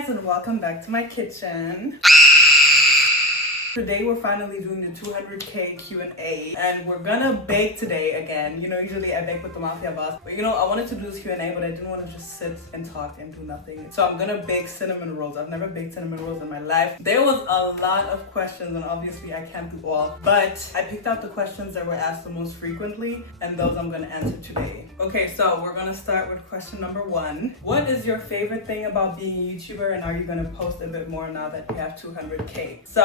guys, and welcome back to my kitchen. Today we're finally doing the 200k Q&A and we're gonna bake today again. You know, usually I bake with the Mafia boss, but you know, I wanted to do this Q&A, but I didn't want to just sit and talk and do nothing. So I'm gonna bake cinnamon rolls. I've never baked cinnamon rolls in my life. There was a lot of questions and obviously I can't do all, but I picked out the questions that were asked the most frequently and those I'm gonna answer today. Okay, so we're gonna start with question number 1. What is your favorite thing about being a YouTuber, and are you gonna post a bit more now that you have 200k? So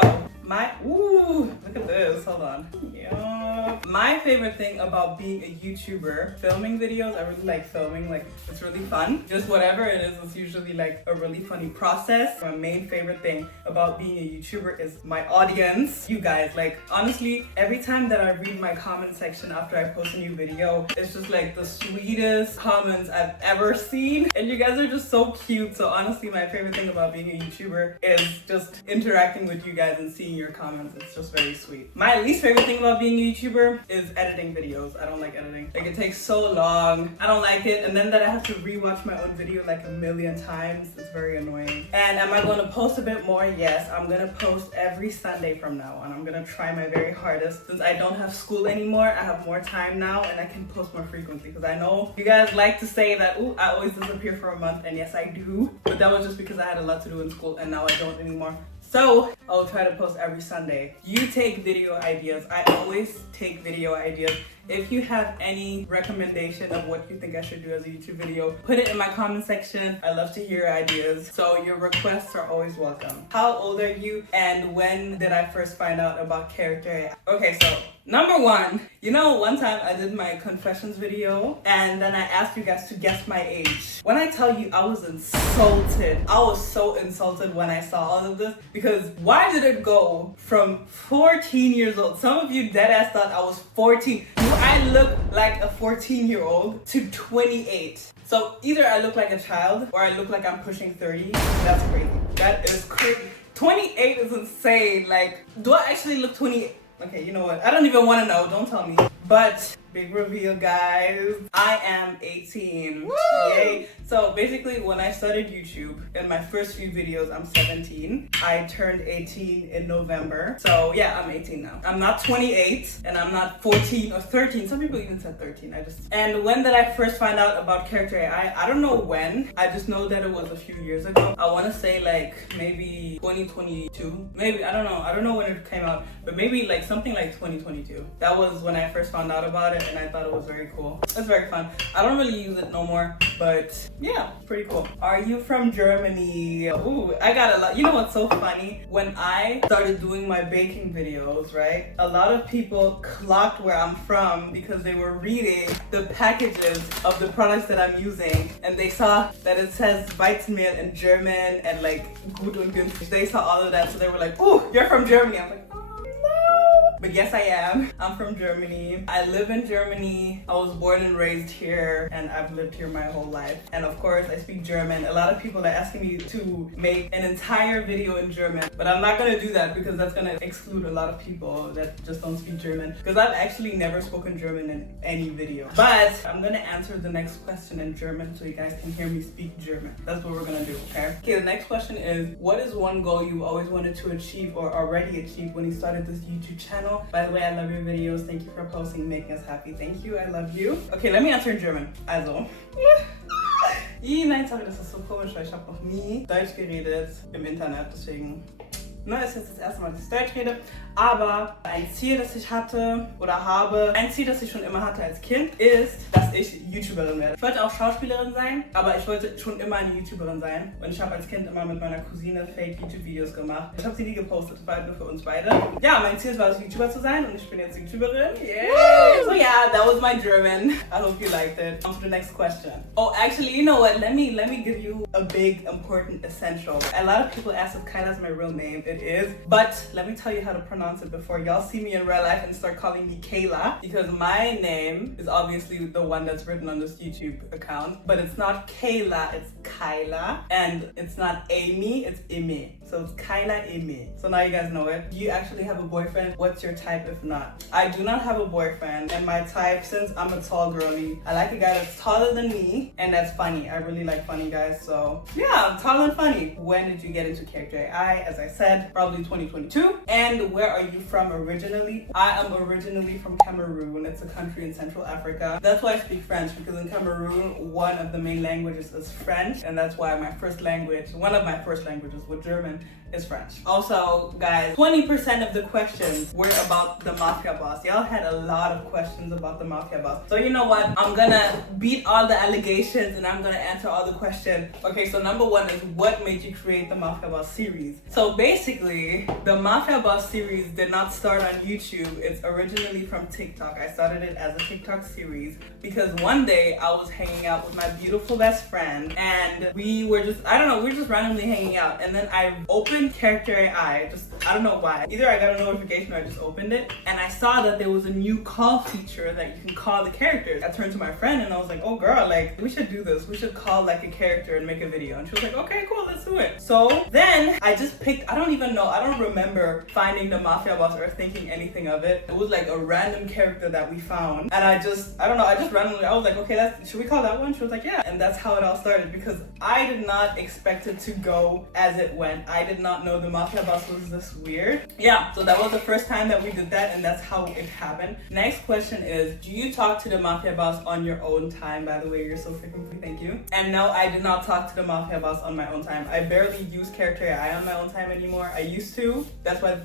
look at this, hold on. Yeah. My favorite thing about being a YouTuber, filming videos, I really like filming, like it's really fun. Just whatever it is, it's usually like a really funny process. My main favorite thing about being a YouTuber is my audience. You guys, like honestly, every time that I read my comment section after I post a new video, it's just like the sweetest comments I've ever seen. And you guys are just so cute. So honestly, my favorite thing about being a YouTuber is just interacting with you guys and seeing your comments. It's just very sweet. My least favorite thing about being a YouTuber is editing videos. I don't like editing. Like, it takes so long. I don't like it. And then that I have to rewatch my own video like a million times. It's very annoying. And am I going to post a bit more? Yes, I'm going to post every Sunday from now on. I'm going to try my very hardest. Since I don't have school anymore, I have more time now and I can post more frequently. Because I know you guys like to say that, ooh, I always disappear for a month. And yes, I do. But that was just because I had a lot to do in school and now I don't anymore. So I'll try to post every Sunday. You take video ideas. I always take video ideas. If you have any recommendation of what you think I should do as a YouTube video, put it in my comment section. I love to hear ideas. So your requests are always welcome. How old are you and when did I first find out about character AI? Okay, so number 1, you know, one time I did my confessions video and then I asked you guys to guess my age. When I tell you I was insulted, I was so insulted when I saw all of this, because why did it go from 14 years old? Some of you deadass thought I was 14. I look like a 14-year-old to 28. So either I look like a child or I look like I'm pushing 30. That's crazy. That is crazy. 28 is insane. Like, do I actually look 28? Okay, you know what? I don't even want to know. Don't tell me. But big reveal, guys. I am 18. Woo! Yay. So basically, when I started YouTube, in my first few videos, I'm 17. I turned 18 in November. So yeah, I'm 18 now. I'm not 28 and I'm not 14 or 13. Some people even said 13. And when did I first find out about character AI? I don't know when. I just know that it was a few years ago. I want to say like maybe 2022. Maybe, I don't know. I don't know when it came out, but maybe like something like 2022. That was when I first found out about it and I thought it was very cool. It's very fun. I don't really use it no more, but yeah, pretty cool. Are you from Germany? Ooh, I got a lot. You know what's so funny? When I started doing my baking videos, right? A lot of people clocked where I'm from because they were reading the packages of the products that I'm using and they saw that it says Weizenmehl in German and like gut und günstig. They saw all of that, so they were like, ooh, you're from Germany. I'm like, but yes, I am. I'm from Germany. I live in Germany. I was born and raised here and I've lived here my whole life. And of course, I speak German. A lot of people are asking me to make an entire video in German, but I'm not gonna do that because that's gonna exclude a lot of people that just don't speak German, because I've actually never spoken German in any video. But I'm gonna answer the next question in German so you guys can hear me speak German. That's what we're gonna do, okay? Okay, the next question is, what is one goal you always wanted to achieve or already achieved when you started this YouTube channel? By the way, I love your videos. Thank you for posting, making us happy. Thank you, I love you. Okay, let me answer in German. Also. Nein, sorry, das ist so komisch, weil ich habe noch nie Deutsch geredet im Internet, deswegen. Ne, ist jetzt das erste Mal, dass ich Deutsch rede. Aber ein Ziel, das ich hatte oder habe, ein Ziel, das ich schon immer hatte als Kind, ist, dass ich YouTuberin werde. Ich wollte auch Schauspielerin sein, aber ich wollte schon immer eine YouTuberin sein. Und ich habe als Kind immer mit meiner Cousine Fake-YouTube-Videos gemacht. Ich habe sie nie gepostet, das war halt nur für uns beide. Ja, mein Ziel war es, YouTuber zu sein und ich bin jetzt YouTuberin. Yeah! So yeah, that was my German. I hope you liked it. On to the next question. Oh, actually, you know what? Let me give you a big, important essential. A lot of people ask if Kayla is my real name. It it is. But let me tell you how to pronounce it before y'all see me in real life and start calling me Kayla, because my name is obviously the one that's written on this YouTube account, but it's not Kayla, it's Kayla, and it's not Amy, it's Ime. So it's Kayla Ime. So now you guys know it. Do you actually have a boyfriend? What's your type if not? I do not have a boyfriend, and my type, since I'm a tall girly, I like a guy that's taller than me and that's funny. I really like funny guys, so yeah, I'm tall and funny. When did you get into character AI? As I said, probably 2022. And where are you from originally? I am originally from Cameroon. It's a country in Central Africa. That's why I speak French, because in Cameroon, one of the main languages is French, and that's why my first language, one of my first languages with German, is French. Also, guys, 20% of the questions were about the mafia boss. Y'all had a lot of questions about the mafia boss. So you know what? I'm gonna beat all the allegations and I'm gonna answer all the questions. Okay, so number one is, what made you create the Mafia Boss series? So basically, the Mafia Boss series did not start on YouTube. It's originally from TikTok. I started it as a TikTok series because one day I was hanging out with my beautiful best friend and we were just, I don't know, we were just randomly hanging out, and then I opened Character AI, I don't know why. Either I got a notification or I just opened it, and I saw that there was a new call feature that you can call the characters. I turned to my friend and I was like, oh girl, like we should do this. We should call like a character and make a video. And she was like, okay, cool, let's do it. So then I just picked, I don't remember finding the Mafia Boss or thinking anything of it. It was like a random character that we found. And I just randomly, I was like, okay, should we call that one? She was like, yeah. And that's how it all started, because I did not expect it to go as it went. I did not know the Mafia Boss was this weird. Yeah, so that was the first time that we did that, and that's how it happened. Next question is, do you talk to the Mafia Boss on your own time? By the way, you're so freaking pretty, thank you. And no, I did not talk to the Mafia Boss on my own time. I barely use Character AI on my own time anymore. I used to. That's why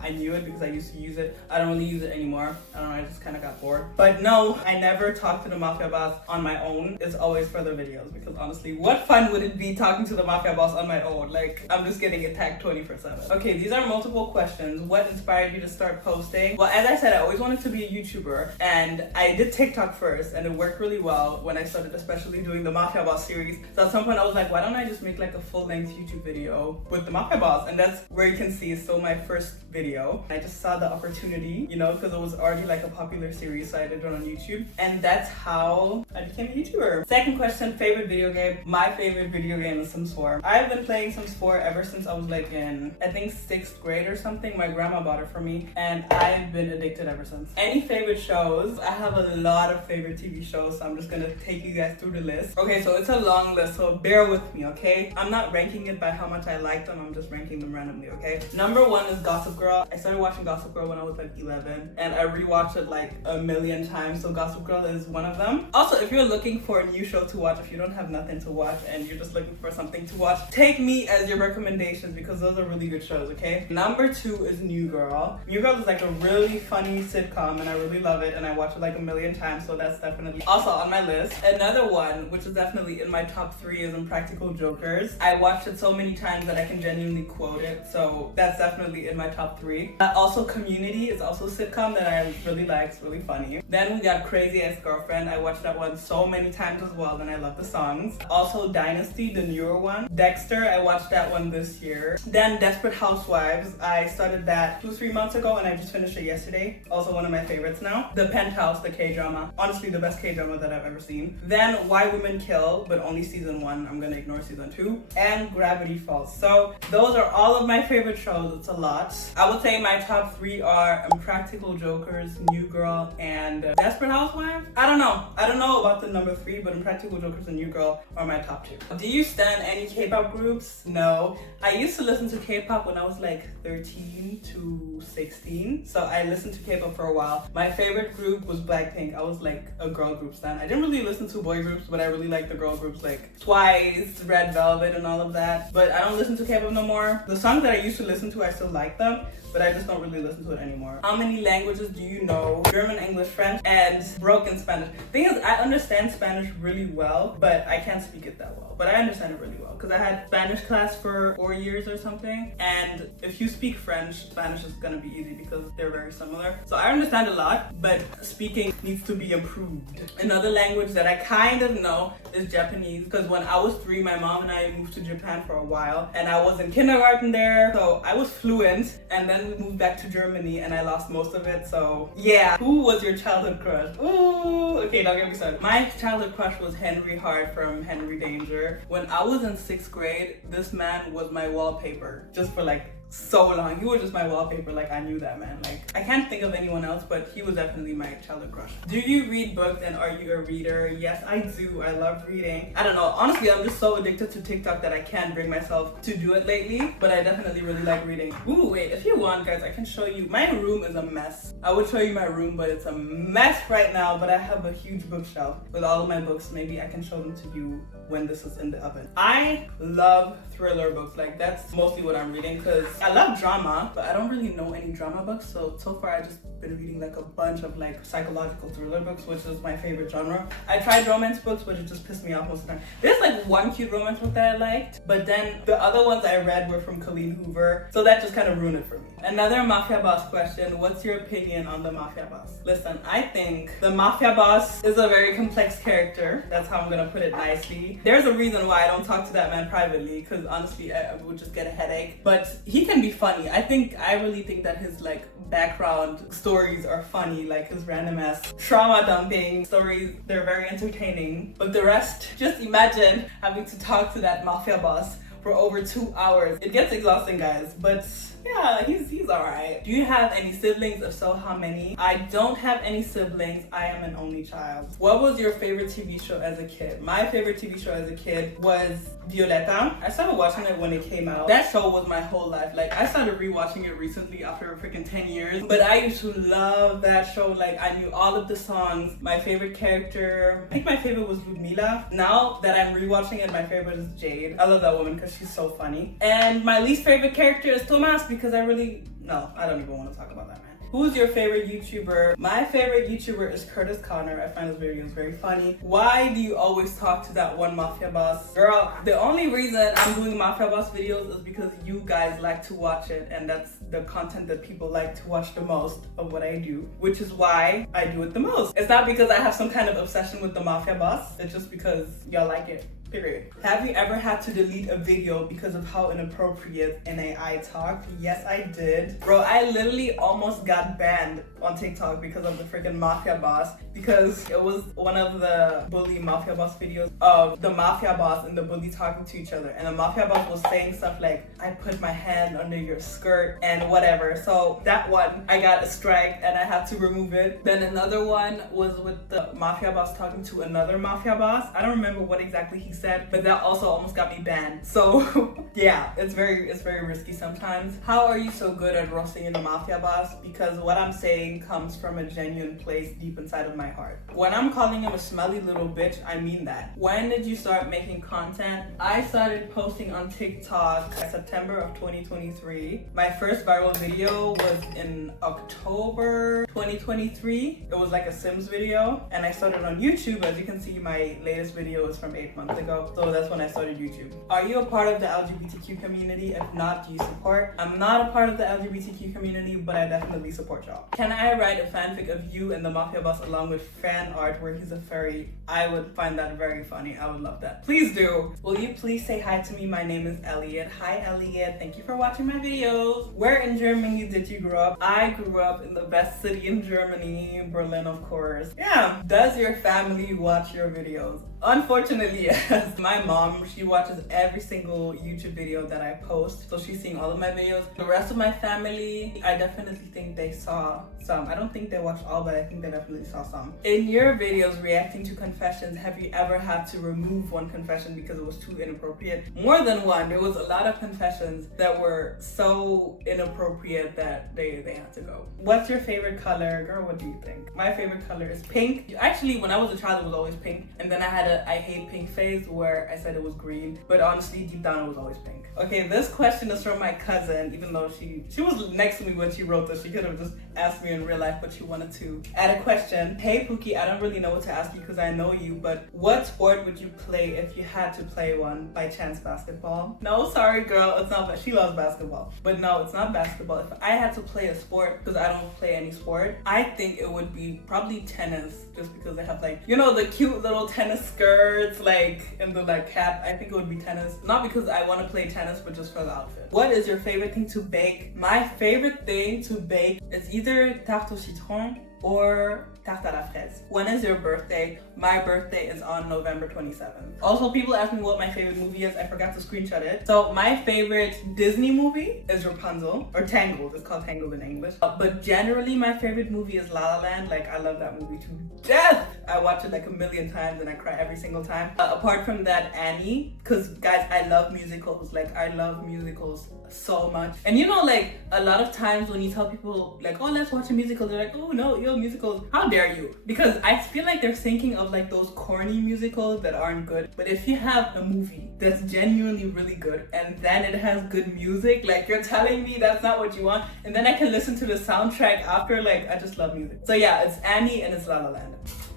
I knew it, because I used to use it. I don't really use it anymore. I don't know, I just kind of got bored. But no, I never talk to the Mafia Boss on my own. It's always for the videos, because honestly, what fun would it be talking to the Mafia Boss on my own? Like, I'm just getting attacked 24/7. Okay, these are multiple questions. What inspired you to start posting? Well, as I said, I always wanted to be a YouTuber, and I did TikTok first, and it worked really well when I started, especially doing the Mafia Boss series. So at some point I was like, why don't I just make like a full-length YouTube video with the Mafia Boss? And that's where you can see it's still my first video. I just saw the opportunity, you know, because it was already like a popular series, so I did it on YouTube, and that's how I became a YouTuber. Second question, favorite video game? My favorite video game is Sims 4. I've been playing Sims 4 ever since I was like in, I think, 6th grade or something. My grandma bought it for me, and I've been addicted ever since. Any favorite shows? I have a lot of favorite TV shows, so I'm just gonna take you guys through the list. Okay, so it's a long list, so bear with me, okay? I'm not ranking it by how much I like them, I'm just ranking them randomly, okay? Number one is Gossip Girl. I started watching Gossip Girl when I was like 11, and I rewatched it like a million times, so Gossip Girl is one of them. Also, if you're looking for a new show to watch, if you don't have nothing to watch and you're just looking for something to watch, take me as your recommendations, because those are really good shows, okay? Number two is New Girl. New Girl is like a really funny sitcom, and I really love it, and I watch it like a million times, so that's definitely also on my list. Another one, which is definitely in my top 3, is Impractical Jokers. I watched it so many times that I can genuinely quote it, so that's definitely in my top 3. Also, Community is also a sitcom that I really like. It's really funny. Then we got Crazy Ex-Girlfriend. I watched that one so many times as well, and I love the songs. Also, Dynasty, the newer one. Dexter, I watched that one this year. Then Desperate Housewives. I started that 2-3 months ago, and I just finished it yesterday. Also one of my favorites now. The Penthouse, the K-drama. Honestly, the best K-drama that I've ever seen. Then Why Women Kill, but only season 1. I'm gonna ignore season 2. And Gravity Falls. So those are all of my favorite shows. It's a lot. I would say my top 3 are Impractical Jokers, New Girl, and Desperate Housewives. I don't know about the number 3, but Impractical Jokers and New Girl are my top 2. Do you stan any K-pop groups? No. I used to listen to K-pop when I was like 13 to 16. So I listened to K-pop for a while. My favorite group was Blackpink. I was like a girl group stan. I didn't really listen to boy groups, but I really like the girl groups like Twice, Red Velvet, and all of that. But I don't listen to K-pop no more. The songs that I used to listen to, I still like them, but I just don't really listen to it anymore. How many languages do you know? German, English, French, and broken Spanish. Thing is, I understand Spanish really well, but I can't speak it that well. But I understand it really well, because I had Spanish class for 4 years or something, and if you speak French, Spanish is gonna be easy because they're very similar. So I understand a lot, but speaking needs to be improved. Another language that I kind of know is Japanese, because when I was 3, my mom and I moved to Japan for a while, and I was in kindergarten there, there. So I was fluent, and then we moved back to Germany and I lost most of it. So yeah. Who was your childhood crush? Ooh, okay, don't get me started. My childhood crush was Henry Hart from Henry Danger. When I was in 6th grade, this man was my wallpaper just for like so long. He was just my wallpaper. Like, I knew that man. Like, I can't think of anyone else, but he was definitely my childhood crush. Do you read books and are you a reader? Yes, I do. I love reading. I don't know, honestly, I'm just so addicted to TikTok that I can't bring myself to do it lately, but I definitely really like reading. Ooh, wait, if you want, guys, I can show you. My room is a mess. I would show you my room, but it's a mess right now. But I have a huge bookshelf with all of my books. Maybe I can show them to you when this is in the oven. I love thriller books. Like, that's mostly what I'm reading, because I love drama, but I don't really know any drama books. So far I just been reading like a bunch of like psychological thriller books, which is my favorite genre. I tried romance books, but it just pissed me off most of the time. There's like one cute romance book that I liked, but then the other ones I read were from Colleen Hoover, so that just kind of ruined it for me. Another Mafia Boss question. What's your opinion on the Mafia Boss? Listen, I think the Mafia Boss is a very complex character. That's how I'm gonna put it nicely. There's a reason why I don't talk to that man privately, because honestly I would just get a headache. But he can be funny. I really think that his like background stories are funny, like his random ass trauma dumping stories. They're very entertaining. But the rest, just imagine having to talk to that Mafia Boss for over 2 hours. It gets exhausting, guys, but yeah, he's alright. Do you have any siblings? If so, how many? I don't have any siblings. I am an only child. What was your favorite TV show as a kid? My favorite TV show as a kid was Violetta. I started watching it when it came out. That show was my whole life. Like, I started rewatching it recently after freaking 10 years. But I used to love that show. Like, I knew all of the songs. My favorite character, I think my favorite was Ludmila. Now that I'm rewatching it, my favorite is Jade. I love that woman because she's so funny. And my least favorite character is Tomas, because I don't even want to talk about that man. Who's your favorite YouTuber? My favorite YouTuber is Curtis Connor. I find his videos very funny. Why do you always talk to that one Mafia Boss? Girl, the only reason I'm doing Mafia Boss videos is because you guys like to watch it, and that's the content that people like to watch the most of what I do, which is why I do it the most. It's not because I have some kind of obsession with the Mafia Boss. It's just because y'all like it. Period. Have you ever had to delete a video because of how inappropriate NAI talked? Yes, I did. Bro, I literally almost got banned on TikTok because of the freaking Mafia Boss, because it was one of the bully Mafia Boss videos of the Mafia Boss and the bully talking to each other, and the Mafia Boss was saying stuff like, I put my hand under your skirt and whatever. So that one, I got a strike and I had to remove it. Then another one was with the Mafia Boss talking to another Mafia Boss. I don't remember what exactly he said, but that also almost got me banned. So yeah, it's very risky sometimes. How are you so good at roasting the Mafia Boss? Because what I'm saying comes from a genuine place deep inside of my heart. When I'm calling him a smelly little bitch, I mean that. When did you start making content? I started posting on TikTok in September of 2023. My first viral video was in October 2023. It was like a Sims video, and I started on YouTube. As you can see, my latest video is from 8 months ago. So that's when I started YouTube. Are you a part of the LGBTQ community? If not, do you support? I'm not a part of the LGBTQ community, but I definitely support y'all. Can I write a fanfic of you and the Mafia Boss along with fan art where he's a furry? I would find that very funny. I would love that. Please do. Will you please say hi to me? My name is Elliot. Hi, Elliot. Thank you for watching my videos. Where in Germany did you grow up? I grew up in the best city in Germany, Berlin, of course. Yeah. Does your family watch your videos? Unfortunately, yes. My mom, she watches every single YouTube video that I post, so she's seeing all of my videos. The rest of my family, I definitely think they saw some. I don't think they watched all, but I think they definitely saw some. In your videos reacting to confessions, have you ever had to remove one confession because it was too inappropriate? More than one. There was a lot of confessions that were so inappropriate that they had to go. What's your favorite color? Girl, what do you think? My favorite color is pink. Actually, when I was a child, it was always pink, and then I had a I hate pink phase where I said it was green, but honestly, deep down, it was always pink. Okay, this question is from my cousin, even though she was next to me when she wrote this. She could have just asked me in real life, but she wanted to add a question. Hey Pookie, I don't really know what to ask you because I know you, but what sport would you play if you had to play one? By chance, basketball? No, sorry girl, it's not. She loves basketball, but no, it's not basketball. If I had to play a sport, because I don't play any sport, I think it would be probably tennis, just because they have like, you know, the cute little tennis skirt skirts, like, and the like cap. I think it would be tennis. Not because I want to play tennis, but just for the outfit. What is your favorite thing to bake? My favorite thing to bake is either tarte au citron or tarte à la fraise. When is your birthday? My birthday is on November 27th. Also, people ask me what my favorite movie is. I forgot to screenshot it. So my favorite Disney movie is Rapunzel, or Tangled. It's called Tangled in English. But generally, my favorite movie is La La Land. Like, I love that movie to death. I watch it like a million times and I cry every single time. Apart from that, Annie. Because, guys, I love musicals. Like, I love musicals so much. And you know, like, a lot of times when you tell people, like, oh, let's watch a musical, they're like, oh, no, yo, musicals. How dare you? Because I feel like they're thinking of like those corny musicals that aren't good. But if you have a movie that's genuinely really good and then it has good music, like, you're telling me that's not what you want, and then I can listen to the soundtrack after, like, I just love music. So yeah, it's Annie and it's La La Land.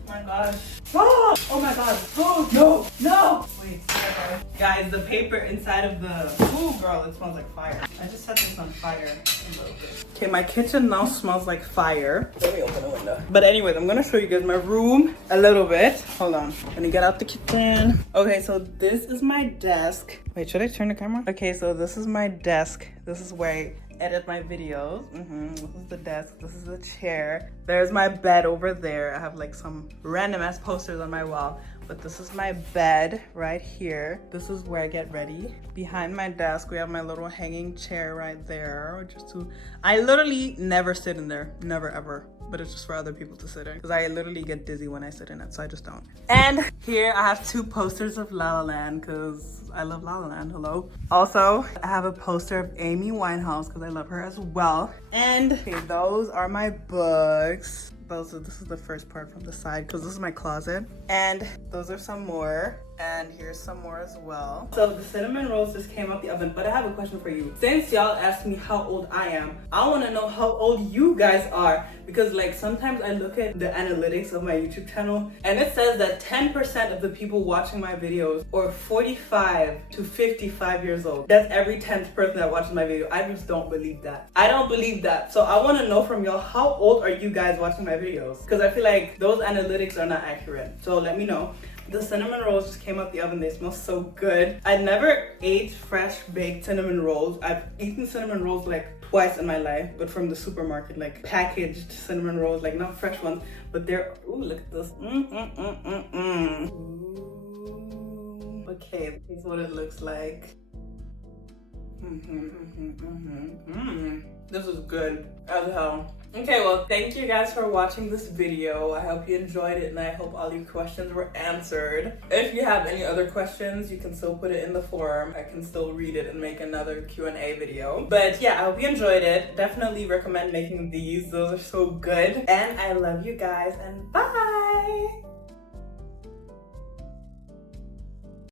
Oh my gosh. Oh my god. Oh no, no. Wait, okay. Guys, the paper inside of the, ooh girl, it smells like fire. I just set this on fire a little bit. Okay, my kitchen now smells like fire. Let me open the window. But anyways, I'm gonna show you guys my room a little bit. Hold on, let me get out the kitchen. Okay, so this is my desk. Wait, should I turn the camera? Okay, so this is my desk. This is where I edit my videos. This is the desk, this is the chair. There's my bed over there. I have like some random ass posters on my wall, but this is my bed right here. This is where I get ready. Behind my desk, we have my little hanging chair right there. I literally never sit in there, never ever. But it's just for other people to sit in because I literally get dizzy when I sit in it, so I just don't. And here I have 2 posters of La La Land because I love La La Land, hello. Also, I have a poster of Amy Winehouse because I love her as well. And okay, those are my books. This is the first part from the side because this is my closet. And those are some more. And here's some more as well. So the cinnamon rolls just came out the oven, but I have a question for you. Since y'all asked me how old I am, I want to know how old you guys are, because like sometimes I look at the analytics of my YouTube channel and it says that 10% of the people watching my videos are 45 to 55 years old. That's every 10th person that watches my video. I just don't believe that. I don't believe that. So I want to know from y'all, how old are you guys watching my videos? Because I feel like those analytics are not accurate. So let me know. The cinnamon rolls just came out the oven. They smell so good. I never ate fresh baked cinnamon rolls. I've eaten cinnamon rolls like twice in my life, but from the supermarket, like packaged cinnamon rolls, like not fresh ones, but they're, ooh, look at this. Ooh. Okay, this is what it looks like. This is good as hell. Okay, well, thank you guys for watching this video. I hope you enjoyed it and I hope all your questions were answered. If you have any other questions, you can still put it in the forum. I can still read it and make another Q&A video. But yeah, I hope you enjoyed it. Definitely recommend making these. Those are so good. And I love you guys and bye!